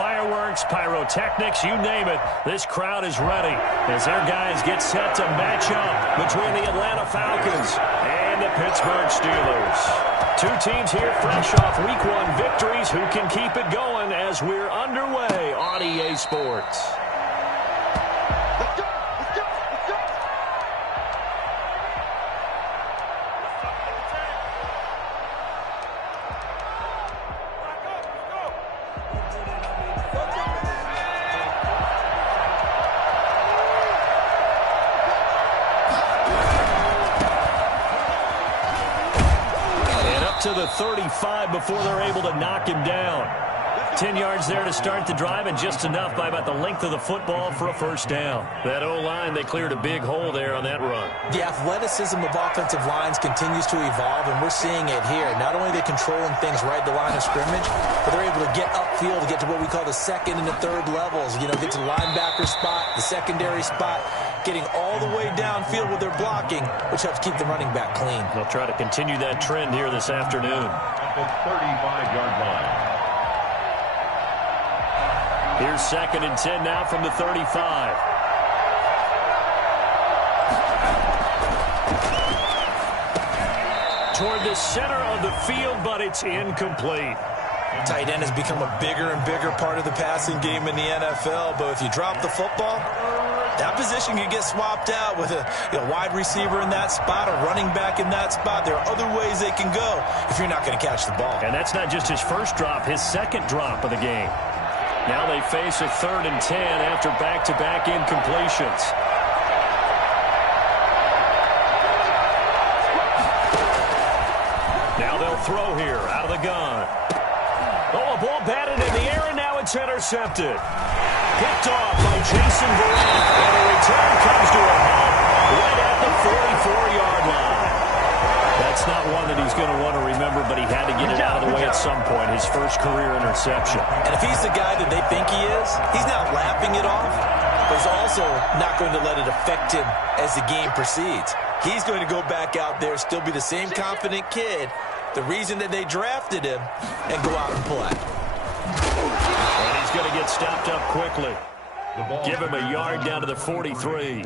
fireworks, pyrotechnics, you name it. This crowd is ready as their guys get set to match up between the Atlanta Falcons and the Pittsburgh Steelers. Two teams here fresh off Week 1 victories. Who can keep it going as we're underway on EA Sports? To the 35 before they're able to knock him down. 10 yards there to start the drive, and just enough by about the length of the football for a first down. That O-line, they cleared a big hole there on that run. The athleticism of offensive lines continues to evolve, and we're seeing it here. Not only are they controlling things right at the line of scrimmage, but they're able to get upfield to get to what we call the second and the third levels. You know, get to the linebacker spot, the secondary spot, getting all the way downfield with their blocking, which helps keep the running back clean. They'll try to continue that trend here this afternoon. At the 35-yard line. Here's 2nd and 10 now from the 35. Toward the center of the field, but it's incomplete. Tight end has become a bigger and bigger part of the passing game in the NFL, but if you drop the football, that position can get swapped out with a wide receiver in that spot, a running back in that spot. There are other ways they can go if you're not going to catch the ball. And that's not just his first drop, his second drop of the game. Now they face a 3rd and 10 after back-to-back incompletions. Now they'll throw here out of the gun. Oh, a ball batted in the air, and now it's intercepted. Picked off by Steelvbyrds, and the return comes to a halt right at the 44-yard line. That's not one that he's going to want to remember, but he had to get it out of the way at some point, his first career interception. And if he's the guy that they think he is, he's not laughing it off, but he's also not going to let it affect him as the game proceeds. He's going to go back out there, still be the same confident kid, the reason that they drafted him, and go out and play. And he's going to get stopped up quickly. Give him a yard down to the 43.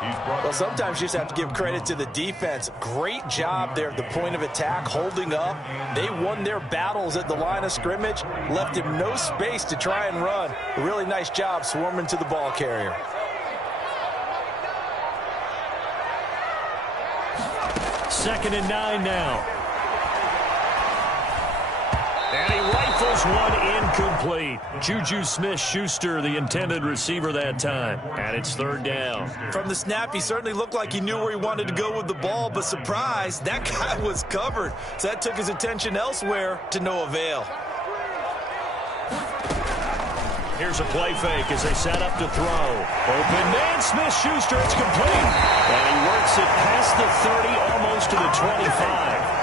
Well, sometimes you just have to give credit to the defense. Great job there at the point of attack, holding up. They won their battles at the line of scrimmage, left him no space to try and run. A really nice job swarming to the ball carrier. Second and 9 now. And he rifles one incomplete. Juju Smith-Schuster, the intended receiver that time. And it's 3rd down. From the snap, he certainly looked like he knew where he wanted to go with the ball, but surprise, that guy was covered. So that took his attention elsewhere to no avail. Here's a play fake as they set up to throw. Open man, Smith-Schuster, it's complete. And he works it past the 30, almost to the 25.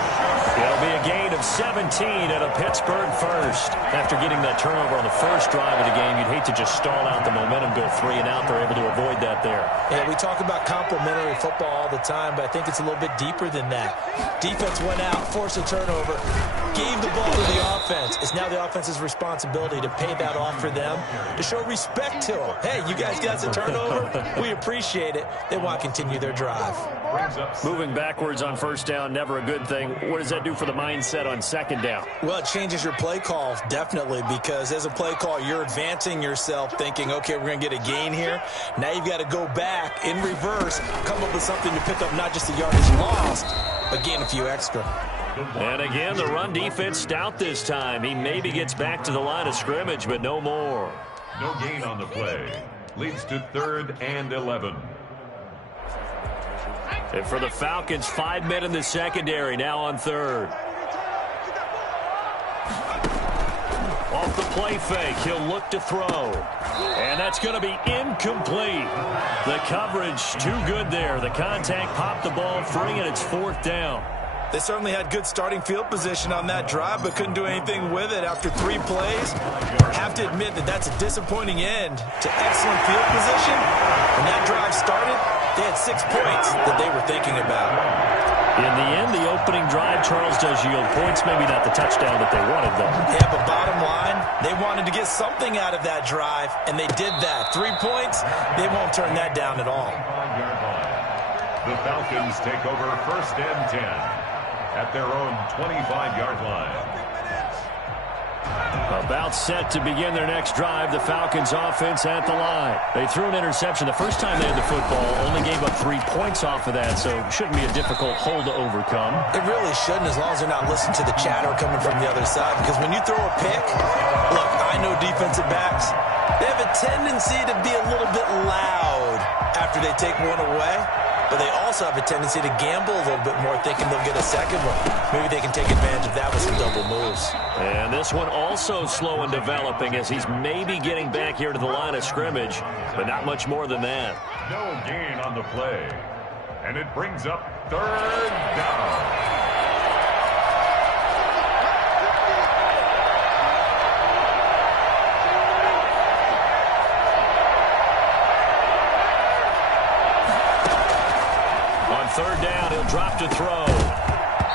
It'll be a gain of 17 and a Pittsburgh first. After getting that turnover on the first drive of the game, you'd hate to just stall out the momentum, go 3 and out. They're able to avoid that there. Yeah, we talk about complementary football all the time, but I think it's a little bit deeper than that. Defense went out, forced a turnover, gave the ball to the offense. It's now the offense's responsibility to pay that off for them, to show respect to them. Hey, you guys got the turnover. We appreciate it. They want to continue their drive. Moving backwards on first down, never a good thing. What does that do for the mindset on 2nd down? Well, it changes your play call, definitely, because as a play call, you're advancing yourself thinking, okay, we're going to get a gain here. Now you've got to go back in reverse, come up with something to pick up not just the yardage lost, but gain a few extra. And again, the run defense stout this time. He maybe gets back to the line of scrimmage, but no more. No gain on the play. Leads to 3rd and 11. And for the Falcons, 5 men in the secondary, now on 3rd. Off the play fake, he'll look to throw. And that's going to be incomplete. The coverage too good there. The contact popped the ball free, and it's 4th down. They certainly had good starting field position on that drive, but couldn't do anything with it after 3 plays. Have to admit that that's a disappointing end to excellent field position. When that drive started, they had 6 points that they were thinking about. In the end, the opening drive, Charles, does yield points. Maybe not the touchdown that they wanted, though. Yeah, but bottom line, they wanted to get something out of that drive, and they did that. 3 points, they won't turn that down at all. The Falcons take over 1st and 10 at their own 25-yard line. About set to begin their next drive, the Falcons offense at the line. They threw an interception the first time they had the football, only gave up 3 points off of that, so it shouldn't be a difficult hole to overcome. It really shouldn't, as long as they're not listening to the chatter coming from the other side, because when you throw a pick, look, I know defensive backs, they have a tendency to be a little bit loud after they take one away. But they also have a tendency to gamble a little bit more, thinking they'll get a second one. Maybe they can take advantage of that with some double moves. And this one also slow in developing as he's maybe getting back here to the line of scrimmage, but not much more than that. No gain on the play. And it brings up 3rd down. Third down, he'll drop to throw.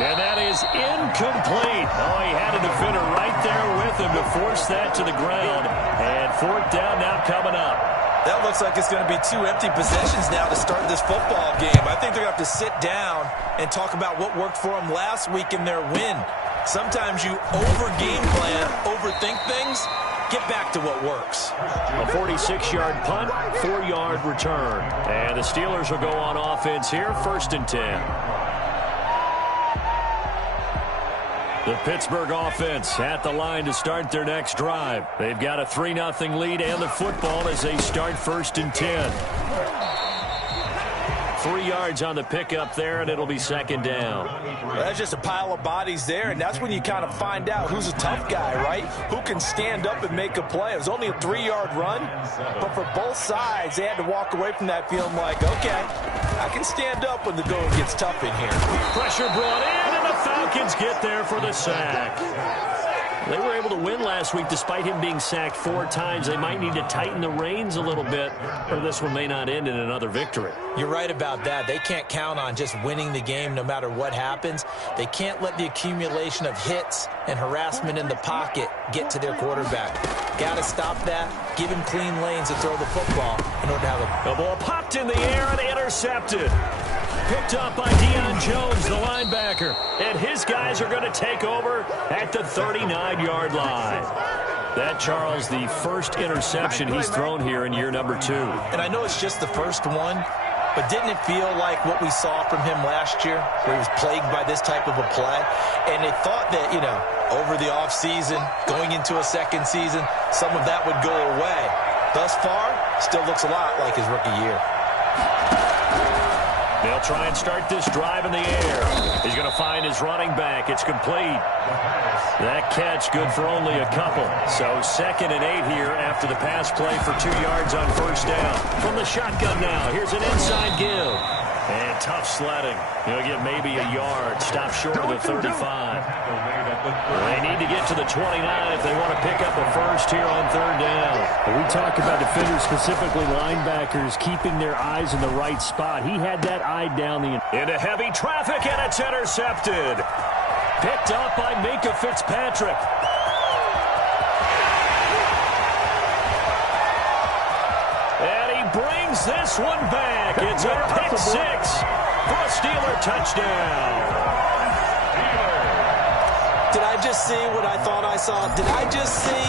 And that is incomplete. Oh, he had a defender right there with him to force that to the ground. And 4th down now coming up. That looks like it's going to be 2 empty possessions now to start this football game. I think they're going to have to sit down and talk about what worked for them last week in their win. Sometimes you over-game plan, overthink things. Get back to what works. A 46-yard punt, 4-yard return. And the Steelers will go on offense here, 1st and 10. The Pittsburgh offense at the line to start their next drive. They've got a 3-0 lead and the football as they start 1st and 10. 3 yards on the pickup there, and it'll be 2nd down. Well, that's just a pile of bodies there, and that's when you kind of find out who's a tough guy, right? Who can stand up and make a play. It was only a 3-yard run, but for both sides, they had to walk away from that feeling like, okay, I can stand up when the going gets tough in here. Pressure brought in, and the Falcons get there for the sack. They were able to win last week despite him being sacked 4 times. They might need to tighten the reins a little bit, or this one may not end in another victory. You're right about that. They can't count on just winning the game no matter what happens. They can't let the accumulation of hits and harassment in the pocket get to their quarterback. Got to stop that. Give him clean lanes to throw the football in order to have a... The ball popped in the air and intercepted. Picked up by Deion Jones, the linebacker. And his guys are going to take over at the 39-yard line. That, Charles, the first interception he's thrown here in year number 2. And I know it's just the first one, but didn't it feel like what we saw from him last year, where he was plagued by this type of a play? And they thought that, you know, over the offseason, going into a second season, some of that would go away. Thus far, still looks a lot like his rookie year. They'll try and start this drive in the air. He's going to find his running back. It's complete. That catch good for only a couple. So 2nd and 8 here after the pass play for 2 yards on 1st down. From the shotgun now, here's an inside give. And tough sledding. He'll get maybe a yard. Stop short of the 35. They need to get to the 29 if they want to pick up a first here on 3rd down. We talk about defenders, specifically linebackers, keeping their eyes in the right spot. He had that eye down the... Into heavy traffic, and it's intercepted. Picked up by Minkah Fitzpatrick. And he brings this one back. It's a pick 6 for a Steeler touchdown. Did I just see what I thought I saw? Did I just see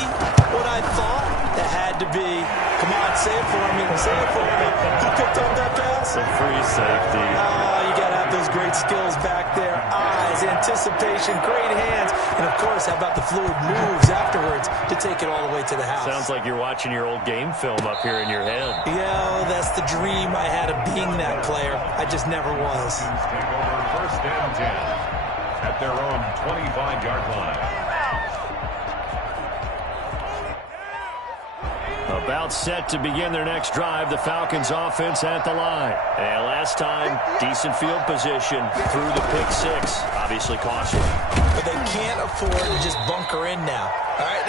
what I thought? That had to be. Come on, say it for me. Say it for me. Who picked up that pass? A free safety. Oh, you got to have those great skills back there. Eyes, anticipation, great hands. And, of course, how about the fluid moves afterwards to take it all the way to the house? Sounds like you're watching your old game film up here in your head. Yeah, that's the dream I had of being that player. I just never was. Take over 1st and 10 at their own 25-yard line. About set to begin their next drive, the Falcons offense at the line. And last time, decent field position through the pick 6. Obviously costly. But they can't afford to just bunker in now. All right,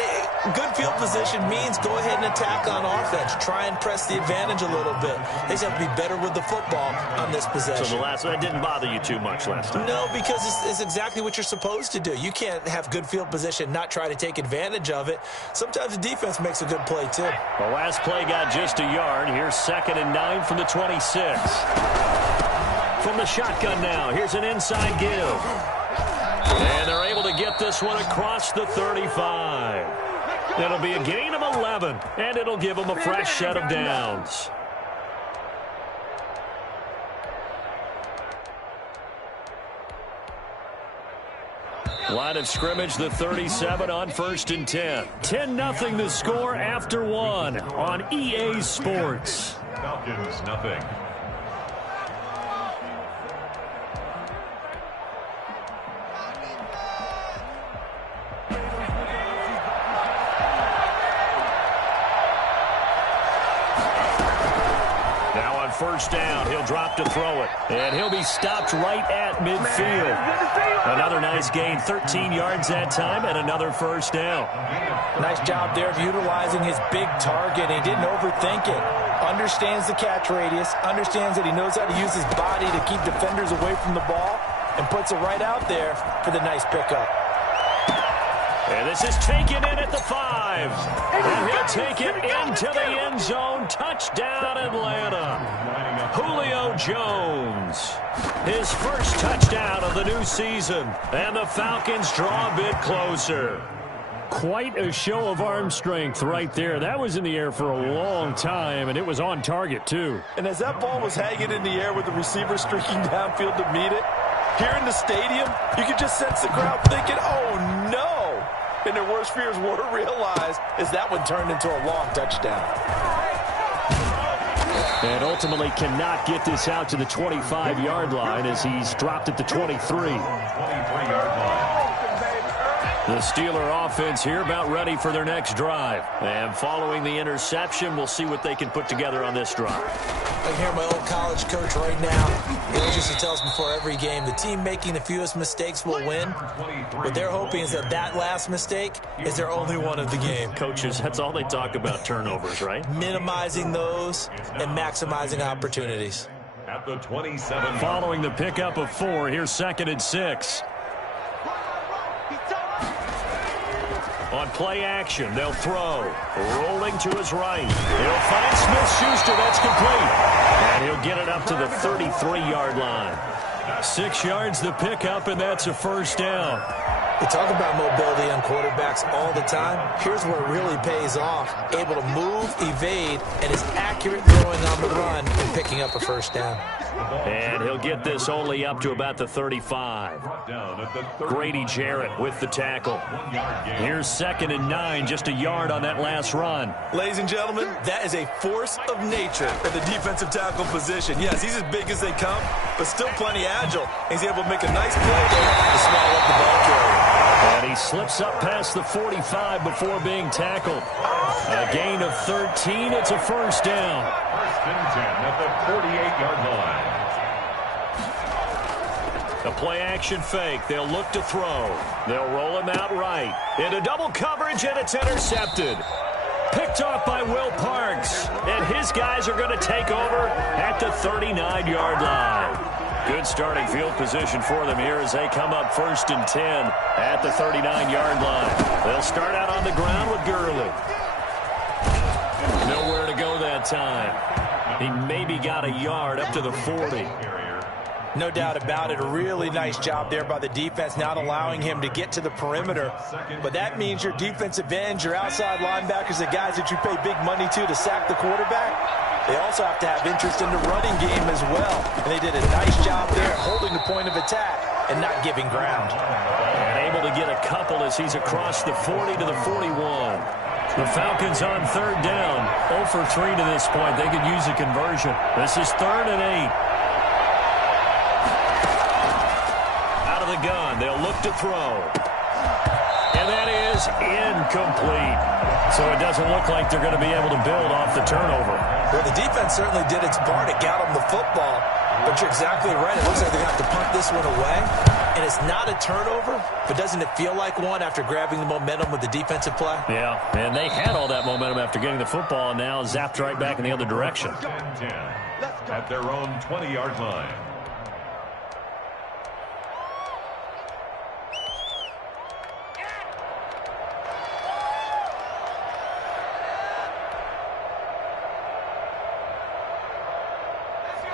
Good field position means go ahead and attack on offense. Try and press the advantage a little bit. They just have to be better with the football on this possession. So that didn't bother you too much last time? No, because it's exactly what you're supposed to do. You can't have good field position, not try to take advantage of it. Sometimes the defense makes a good play, too. The last play got just a yard. Here's 2nd and 9 from the 26. From the shotgun now, here's an inside give. And they're able to get this one across the 35. It'll be a gain of 11, and it'll give them a fresh set of downs. Line of scrimmage, the 37 on 1st and 10. 10-0 the score after 1 on EA Sports. Falcons, nothing. First down, he'll drop to throw it, and he'll be stopped right at midfield. Another nice gain, 13 yards that time, and another first down. Nice job there of utilizing his big target. He didn't overthink it. Understands the catch radius, understands that he knows how to use his body to keep defenders away from the ball, and puts it right out there for the nice pickup. And this is taken in at the 5. And he'll take it into the end zone. Touchdown, Atlanta. Julio Jones. His first touchdown of the new season. And the Falcons draw a bit closer. Quite a show of arm strength right there. That was in the air for a long time, and it was on target, too. And as that ball was hanging in the air with the receiver streaking downfield to meet it, here in the stadium, you could just sense the crowd thinking, oh, no. And their worst fears were realized as that one turned into a long touchdown. And ultimately cannot get this out to the 25-yard line as he's dropped at the 23. 23-yard line. The Steeler offense here about ready for their next drive. And following the interception, we'll see what they can put together on this drive. I can hear my old college coach right now. He always used to tell us before every game, the team making the fewest mistakes will win. What they're hoping is that that last mistake is their only one of the game. Coaches, that's all they talk about, turnovers, right? Minimizing those and maximizing opportunities. At the 27. Following the pickup of 4, here's 2nd and 6. On play action, they'll throw. Rolling to his right. He'll find Smith-Schuster. That's complete. And he'll get it up to the 33-yard line. 6 yards the pickup, and that's a first down. We talk about mobility on quarterbacks all the time. Here's where it really pays off. Able to move, evade, and is accurate throwing on the run and picking up a first down. And he'll get this only up to about the 35. Grady Jarrett with the tackle. Here's 2nd and 9, just a yard on that last run. Ladies and gentlemen, that is a force of nature at the defensive tackle position. Yes, he's as big as they come, but still plenty agile. He's able to make a nice play there to swallow up the ball carrier. And he slips up past the 45 before being tackled. A gain of 13. It's a first down. 1st and 10 at the 48-yard line. A play-action fake. They'll look to throw. They'll roll him out right. Into double coverage, and it's intercepted. Picked off by Will Parks. And his guys are going to take over at the 39-yard line. Good starting field position for them here as they come up 1st and 10 at the 39-yard line. They'll start out on the ground with Gurley. Nowhere to go that time. He maybe got a yard up to the 40. No doubt about it. A really nice job there by the defense, not allowing him to get to the perimeter. But that means your defensive ends, your outside linebackers, the guys that you pay big money to sack the quarterback, they also have to have interest in the running game as well. And they did a nice job there holding the point of attack and not giving ground. And able to get a couple as he's across the 40 to the 41. The Falcons on 3rd down. 0 for 3 to this point. They could use a conversion. This is 3rd and 8. Out of the gun. They'll look to throw. And that is incomplete. So it doesn't look like they're going to be able to build off the turnover. Well, the defense certainly did its part. It got them the football. But you're exactly right. It looks like they're going to have to punt this one away. And it's not a turnover, but doesn't it feel like one after grabbing the momentum with the defensive play? Yeah, and they had all that momentum after getting the football, and now zapped right back in the other direction. 10 at their own 20-yard line.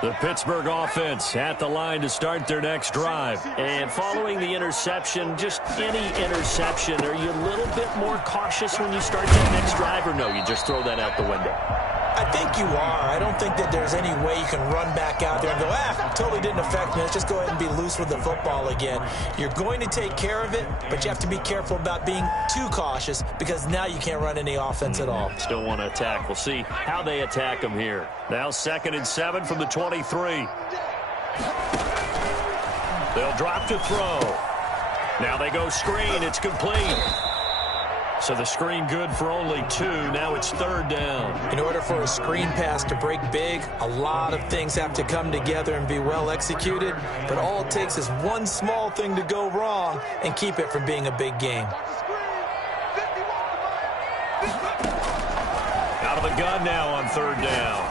The Pittsburgh offense at the line to start their next drive. And following the interception, just any interception, are you a little bit more cautious when you start that next drive, or no, you just throw that out the window? I think you are. I don't think that there's any way you can run back out there and go, totally didn't affect me. Let's just go ahead and be loose with the football again. You're going to take care of it, but you have to be careful about being too cautious because now you can't run any offense at all. Still want to attack. We'll see how they attack them here. Now 2nd and 7 from the 23. They'll drop to throw. Now they go screen. It's complete. So the screen good for only 2. Now it's 3rd down. In order for a screen pass to break big, a lot of things have to come together and be well executed. But all it takes is one small thing to go wrong and keep it from being a big game. Out of the gun now on 3rd down.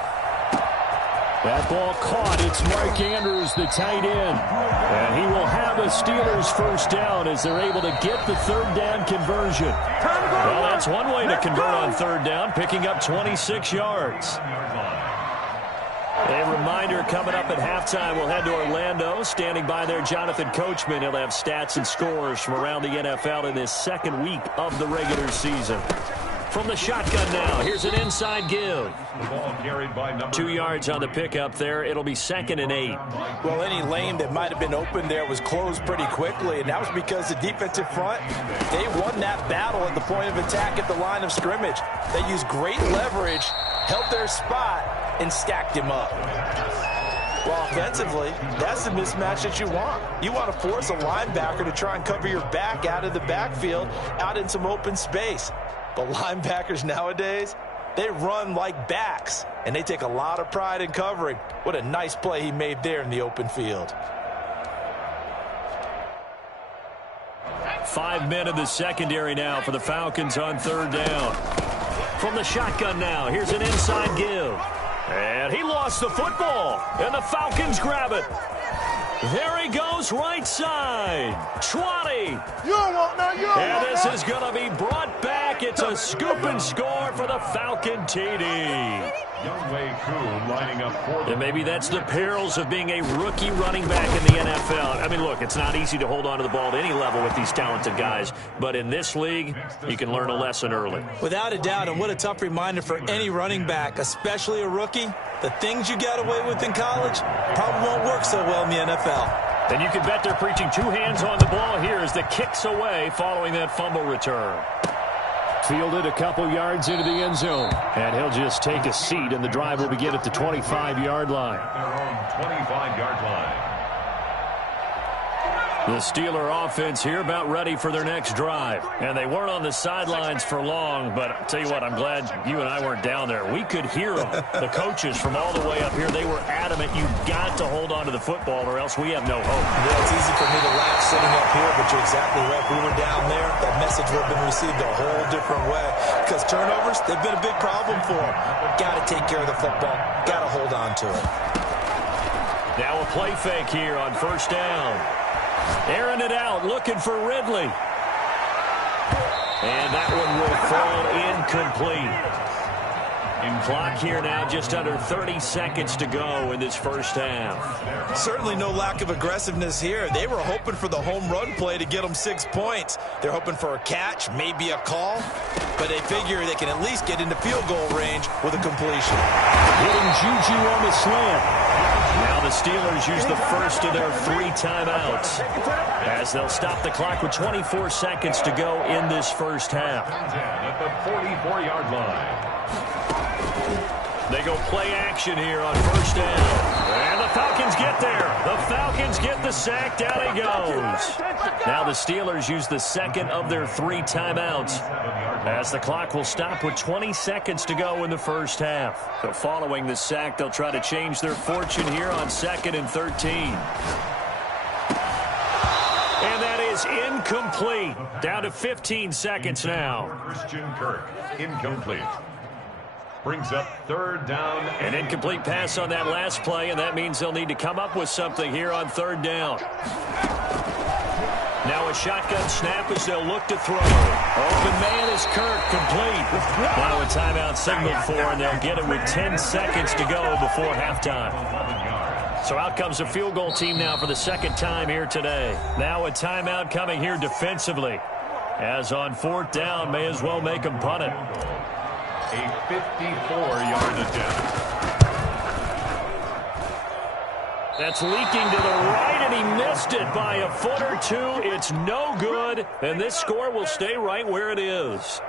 That ball caught. It's Mark Andrews, the tight end. And he will have a Steelers 1st down as they're able to get the 3rd down conversion. Well, that's one way to convert on 3rd down, picking up 26 yards. A reminder coming up at halftime, we'll head to Orlando. Standing by there, Jonathan Coachman. He'll have stats and scores from around the NFL in this 2nd week of the regular season. From the shotgun now, here's an inside give. The ball carried by number 2 yards on the pickup there. It'll be 2nd and 8. Well, any lane that might have been open there was closed pretty quickly, and that was because the defensive front, they won that battle at the point of attack at the line of scrimmage. They used great leverage, held their spot, and stacked him up. Well, offensively, that's the mismatch that you want. You want to force a linebacker to try and cover your back out of the backfield, out in some open space. But linebackers nowadays, they run like backs, and they take a lot of pride in covering. What a nice play he made there in the open field. 5 men in the secondary now for the Falcons on 3rd down. From the shotgun now, here's an inside give. And he lost the football, and the Falcons grab it. There he goes, right side. 20. And this is going to be brought back. It's a scoop and score for the Falcon TD. Youngway Koo lining up for them. And maybe that's the perils of being a rookie running back in the NFL. I mean, look, it's not easy to hold on to the ball at any level with these talented guys. But in this league, you can learn a lesson early. Without a doubt, and what a tough reminder for any running back, especially a rookie. The things you got away with in college probably won't work so well in the NFL. And you can bet they're preaching 2 hands on the ball here as the kick's away following that fumble return. Fielded a couple yards into the end zone. And he'll just take a seat, and the drive will begin at the 25-yard line. Their own 25-yard line. The Steeler offense here about ready for their next drive. And they weren't on the sidelines for long, but I'll tell you what, I'm glad you and I weren't down there. We could hear them. The coaches from all the way up here, they were adamant. You've got to hold on to the football or else we have no hope. Yeah, it's easy for me to laugh sitting up here, but you're exactly right. If we were down there, that message would have been received a whole different way. Because turnovers, they've been a big problem for them. Got to take care of the football. Got to hold on to it. Now a play fake here on 1st down. Airing it out, looking for Ridley. And that one will fall incomplete. Clock here now, just under 30 seconds to go in this 1st half. Certainly no lack of aggressiveness here. They were hoping for the home run play to get them 6 points. They're hoping for a catch, maybe a call, but they figure they can at least get into field goal range with a completion. Hitting Juju on the slant. Now the Steelers use the first of their 3 timeouts as they'll stop the clock with 24 seconds to go in this 1st half. At the 44-yard line. They go play action here on 1st down. And the Falcons get there. The Falcons get the sack. Down he goes. Now the Steelers use the 2nd of their 3 timeouts as the clock will stop with 20 seconds to go in the 1st half. So following the sack, they'll try to change their fortune here on 2nd and 13. is incomplete. Down to 15 seconds now. Christian Kirk, incomplete. Brings up third down. An incomplete pass on that last play, and that means they'll need to come up with something here on third down. Now a shotgun snap as they'll look to throw. Open man is Kirk, complete. Now a timeout signaled for, and they'll get it with 10 seconds to go before halftime. So out comes a field goal team now for the second time here today. Now a timeout coming here defensively. As on fourth down, may as well make them punt it. A 54-yard attempt. That's leaking to the right, and he missed it by a foot or two. It's no good, and this score will stay right where it is.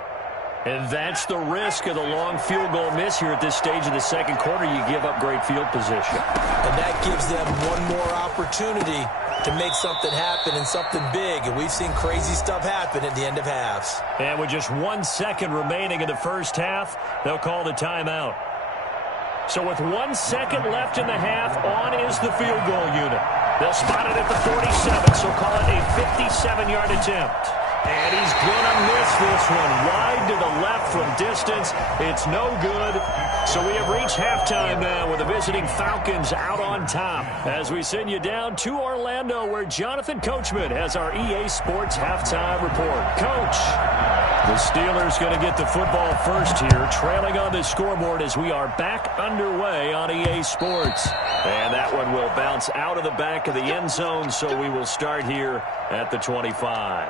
And that's the risk of the long field goal miss here at this stage of the second quarter. You give up great field position. And that gives them one more opportunity to make something happen and something big. And we've seen crazy stuff happen at the end of halves. And with just 1 second remaining in the first half, they'll call the timeout. So with 1 second left in the half, on is the field goal unit. They'll spot it at the 47, so call it a 57-yard attempt. And he's going to miss this one. Wide to the left from distance. It's no good. So we have reached halftime now with the visiting Falcons out on top. As we send you down to Orlando, where Jonathan Coachman has our EA Sports halftime report. Coach, the Steelers going to get the football first here, trailing on the scoreboard as we are back underway on EA Sports. And that one will bounce out of the back of the end zone, so we will start here at the 25.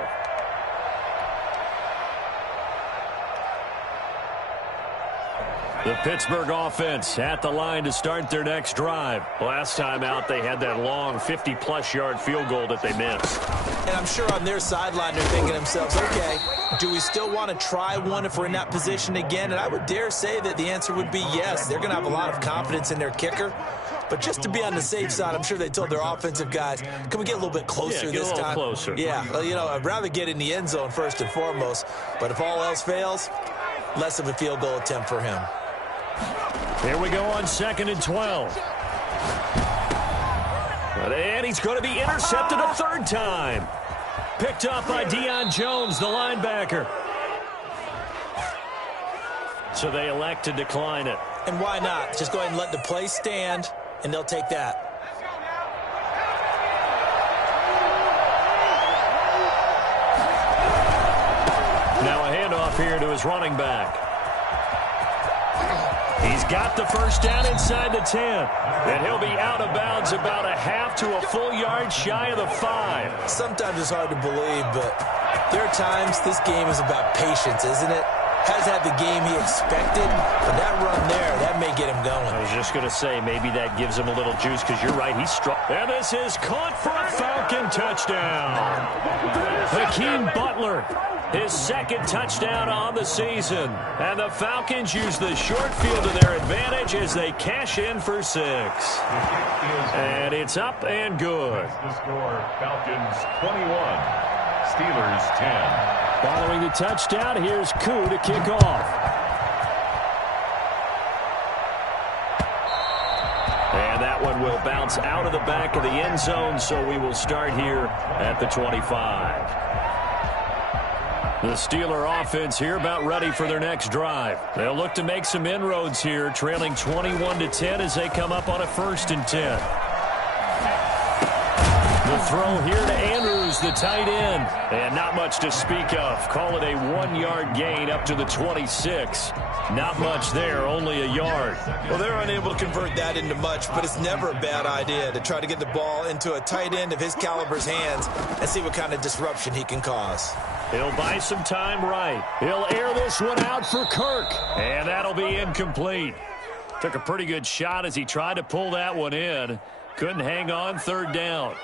The Pittsburgh offense at the line to start their next drive. Last time out, they had that long 50-plus yard field goal that they missed. And I'm sure on their sideline they're thinking to themselves, okay, do we still want to try one if we're in that position again? And I would dare say that the answer would be yes. They're going to have a lot of confidence in their kicker. But just to be on the safe side, I'm sure they told their offensive guys, can we get a little bit closer this time? Get a little closer. Yeah, well, you know, I'd rather get in the end zone first and foremost. But if all else fails, less of a field goal attempt for him. Here we go on 2nd and 12. And he's going to be intercepted a third time. Picked up by Deion Jones, the linebacker. So they elect to decline it. And why not? Just go ahead and let the play stand, and they'll take that. Now a handoff here to his running back. He's got the first down inside the 10. And he'll be out of bounds about a half to a full yard shy of the 5. Sometimes it's hard to believe, but there are times this game is about patience, isn't it? Has had the game he expected, but that run there, that may get him going. I was just going to say, maybe that gives him a little juice, because you're right, he's strong. And this is caught for a Falcon touchdown. Hakeem Butler, his second touchdown on the season. And the Falcons use the short field to their advantage as they cash in for 6. And it's up and good. The score, Falcons 21, Steelers 10. Following the touchdown, here's Koo to kick off. And that one will bounce out of the back of the end zone, so we will start here at the 25. The Steeler offense here about ready for their next drive. They'll look to make some inroads here, trailing 21-10 as they come up on a 1st and 10. The throw here to Andrews, the tight end. And not much to speak of. Call it a 1-yard gain up to the 26. Not much there, only a yard. Well, they're unable to convert that into much, but it's never a bad idea to try to get the ball into a tight end of his caliber's hands and see what kind of disruption he can cause. He'll buy some time right. He'll air this one out for Kirk. And that'll be incomplete. Took a pretty good shot as he tried to pull that one in. Couldn't hang on 3rd down.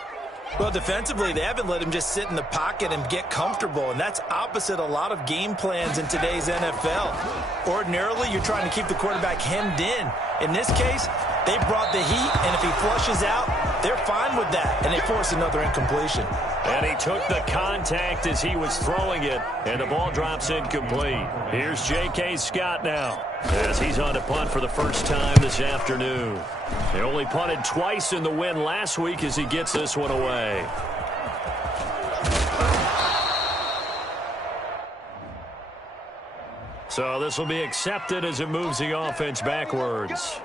Well, defensively, they haven't let him just sit in the pocket and get comfortable, and that's opposite a lot of game plans in today's NFL. Ordinarily, you're trying to keep the quarterback hemmed in. In this case, they brought the heat, and if he flushes out, they're fine with that, and they force another incompletion. And he took the contact as he was throwing it, and the ball drops incomplete. Here's J.K. Scott now, as he's on to punt for the first time this afternoon. They only punted twice in the win last week as he gets this one away. So this will be accepted as it moves the offense backwards.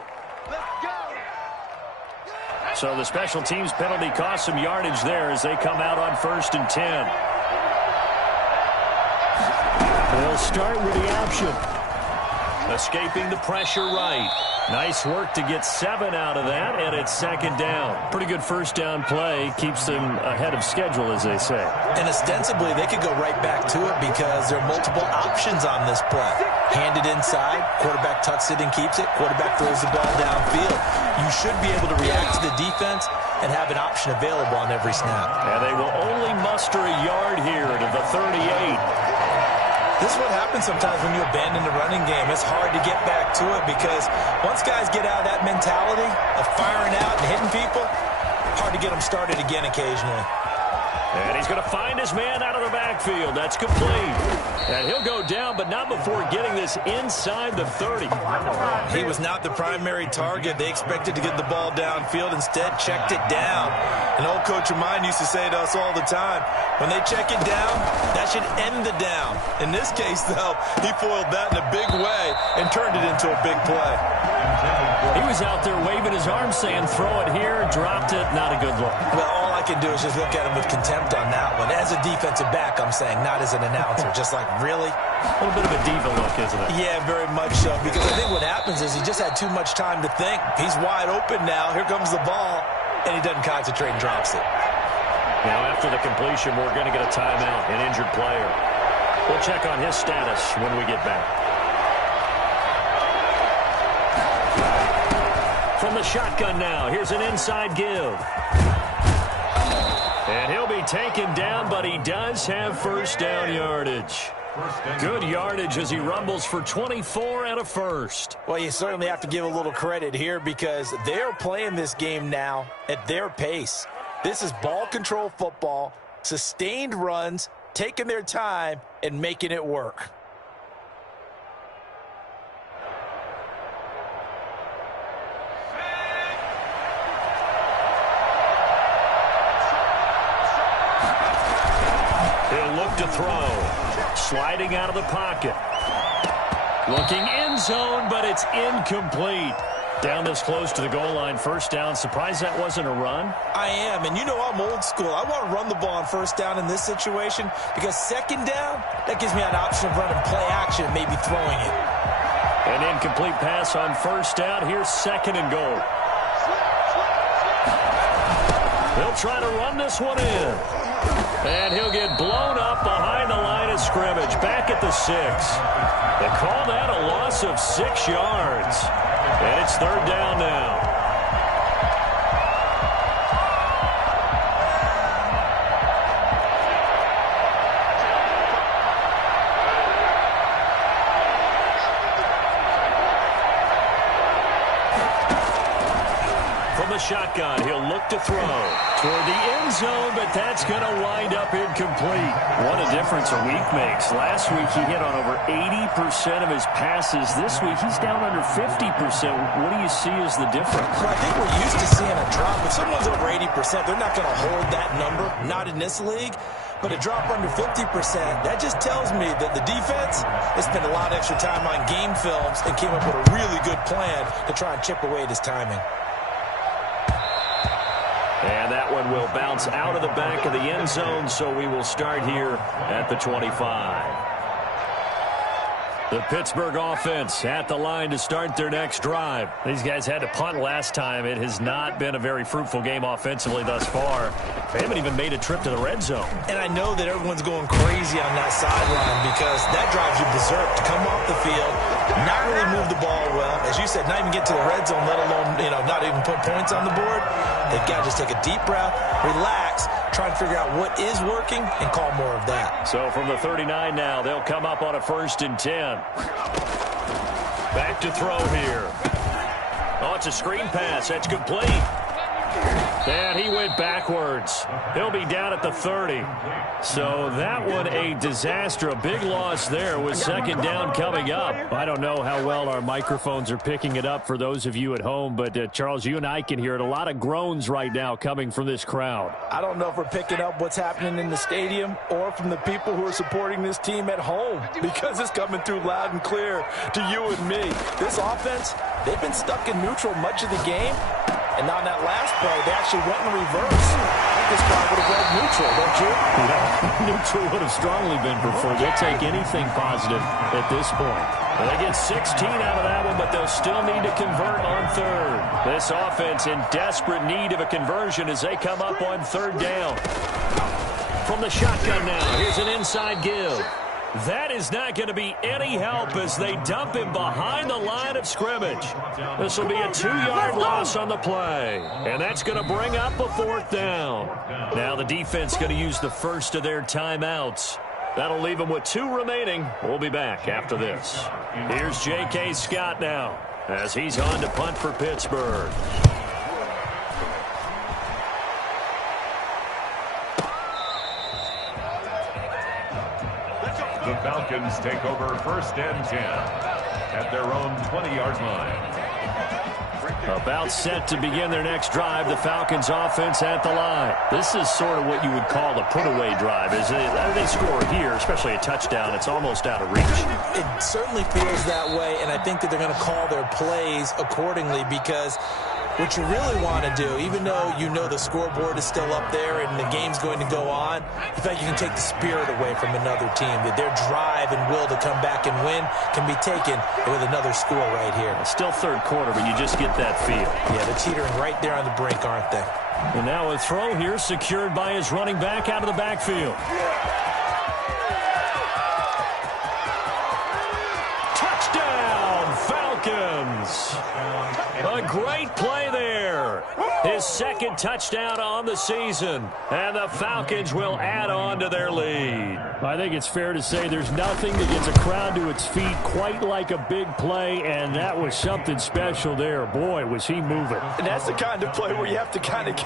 So the special teams penalty cost some yardage there as they come out on 1st and 10. They'll start with the option. Escaping the pressure right. Nice work to get 7 out of that, and it's 2nd down. Pretty good first down play. Keeps them ahead of schedule, as they say. And ostensibly, they could go right back to it because there are multiple options on this play. Handed inside, quarterback tucks it and keeps it, quarterback throws the ball downfield. You should be able to react to the defense and have an option available on every snap. And they will only muster a yard here to the 38. This is what happens sometimes when you abandon the running game. It's hard to get back to it because once guys get out of that mentality of firing out and hitting people, hard to get them started again occasionally. And he's going to find his man out of the backfield. That's complete. And he'll go down, but not before getting this inside the 30. He was not the primary target. They expected to get the ball downfield. Instead, checked it down. An old coach of mine used to say to us all the time, when they check it down, that should end the down. In this case, though, he foiled that in a big way and turned it into a big play. He was out there waving his arms saying, throw it here, dropped it, not a good look. Well, all I can do is just look at him with contempt on that one. As a defensive back, I'm saying, not as an announcer. Just like, really? A little bit of a diva look, isn't it? Yeah, very much so. Because I think what happens is he just had too much time to think. He's wide open now. Here comes the ball. And he doesn't concentrate and drops it. Now, after the completion, we're going to get a timeout, an injured player. We'll check on his status when we get back. From the shotgun now, here's an inside give. And he'll be taken down, but he does have first down yardage. Good yardage as he rumbles for 24 and a first. Well, you certainly have to give a little credit here because they're playing this game now at their pace. This is ball control football, sustained runs, taking their time, and making it work. He'll look to throw. Sliding out of the pocket. Looking end zone, but it's incomplete. Down this close to the goal line, first down. Surprised that wasn't a run? I am, and you know I'm old school. I want to run the ball on first down in this situation because second down, that gives me an option of running play action and maybe throwing it. An incomplete pass on first down. Here's 2nd and goal. He'll try to run this one in. And he'll get blown up behind the line of scrimmage, back at the 6. They call that a loss of 6 yards. And it's 3rd down now. From the shotgun, he'll look to throw toward the end zone, but that's going to wind up incomplete. What a difference a week makes. Last week, he hit on over 80% of his passes. This week, he's down under 50%. What do you see as the difference? Well, I think we're used to seeing a drop. If someone's over 80%, they're not going to hold that number, not in this league. But a drop under 50%, that just tells me that the defense has spent a lot of extra time on game films and came up with a really good plan to try and chip away at his timing. And that one will bounce out of the back of the end zone, so we will start here at the 25. The Pittsburgh offense at the line to start their next drive. These guys had to punt last time. It has not been a very fruitful game offensively thus far. They haven't even made a trip to the red zone. And I know that everyone's going crazy on that sideline because that drives you berserk to come off the field, not really move the ball well. As you said, not even get to the red zone, let alone, not even put points on the board. They've got to just take a deep breath, relax, try and figure out what is working and call more of that. So from the 39 now, they'll come up on a 1st and 10. Back to throw here. Oh, it's a screen pass. That's complete. And he went backwards. He'll be down at the 30. So that one a disaster. A big loss there with second down coming up. I don't know how well our microphones are picking it up for those of you at home, but Charles, you and I can hear it. A lot of groans right now coming from this crowd. I don't know if we're picking up what's happening in the stadium or from the people who are supporting this team at home, because it's coming through loud and clear to you and me. This offense, they've been stuck in neutral much of the game, and on that last play, they actually went in reverse. I think this crowd would have read neutral, don't you? Yeah, neutral would have strongly been preferred. They'll take anything positive at this point. They get 16 out of that one, but they'll still need to convert on third. This offense in desperate need of a conversion as they come up on third down. From the shotgun now, here's an inside give. That is not going to be any help as they dump him behind the line of scrimmage. This will be a 2-yard loss on the play, and that's going to bring up a fourth down. Now the defense going to use the first of their timeouts. That'll leave them with 2 remaining. We'll be back after this. Here's J.K. Scott now as he's on to punt for Pittsburgh. The Falcons take over first and 10 at their own 20-yard line. About set to begin their next drive, the Falcons offense at the line. This is sort of what you would call the put-away drive. As they score here, especially a touchdown, it's almost out of reach. It certainly feels that way, and I think that they're going to call their plays accordingly, because what you really want to do, even though you know the scoreboard is still up there and the game's going to go on, you think you can take the spirit away from another team, that their drive and will to come back and win can be taken with another score right here. Still third quarter, but you just get that feel. Yeah, they're teetering right there on the brink, aren't they? And now a throw here secured by his running back out of the backfield. Touchdown, Falcons! A great play there. His second touchdown on the season. And the Falcons will add on to their lead. I think it's fair to say there's nothing that gets a crowd to its feet quite like a big play, and that was something special there. Boy, was he moving. And that's the kind of play where you have to kind of catch